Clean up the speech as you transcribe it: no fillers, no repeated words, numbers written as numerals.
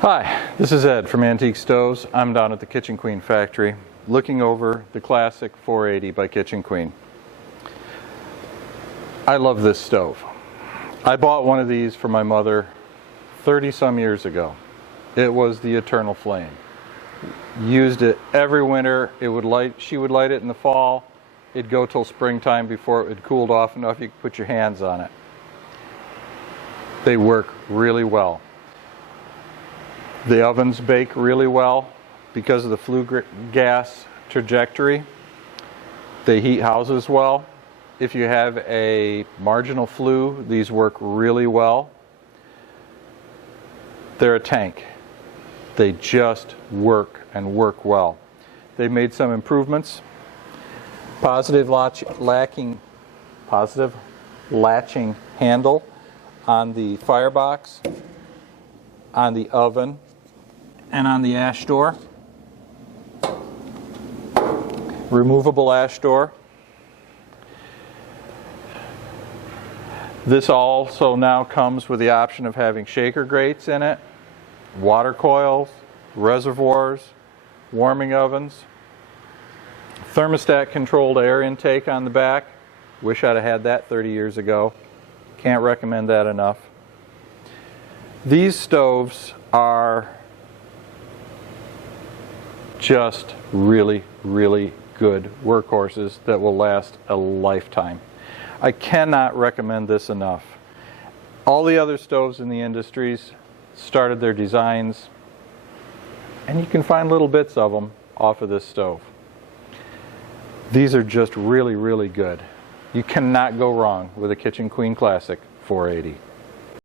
Hi, this is Ed from Antique Stoves. I'm down at the Kitchen Queen factory looking over the classic 480 by Kitchen Queen. I love this stove. I bought one of these for my mother 30 some years ago. It was the eternal flame. Used it every winter. She would light it in the fall. It'd go till springtime before it had cooled off enough you could put your hands on it. They work really well. The ovens bake really well because of the flue gas trajectory. They heat houses well. If you have a marginal flue, these work really well. They're a tank. They just work and work well. They've made some improvements. Positive latching handle on the firebox, on the oven, and on the ash door. Removable ash door. This also now comes with the option of having shaker grates in it, water coils, reservoirs, warming ovens, thermostat controlled air intake on the back. Wish I'd have had that 30 years ago. Can't recommend that enough. These stoves are just really, really good workhorses that will last a lifetime. I cannot recommend this enough. All the other stoves in the industries started their designs, and you can find little bits of them off of this stove. These are just really, really good. You cannot go wrong with a Kitchen Queen Classic 480.